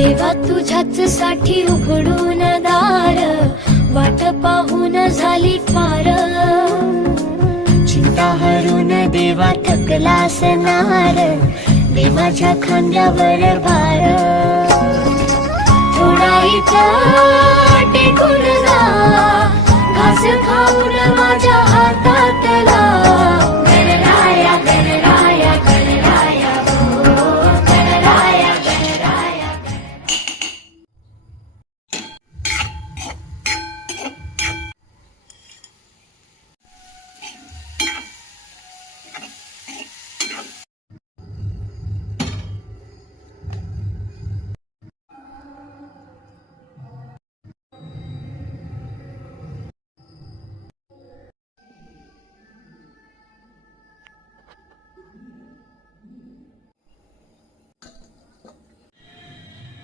देवा तुझ्याच साठी उघडून दार, वाट पाहून झाली पार. चिंता हरून देवा थकला असणार, देवाच्या खांद्यावर भार. थोडा इथं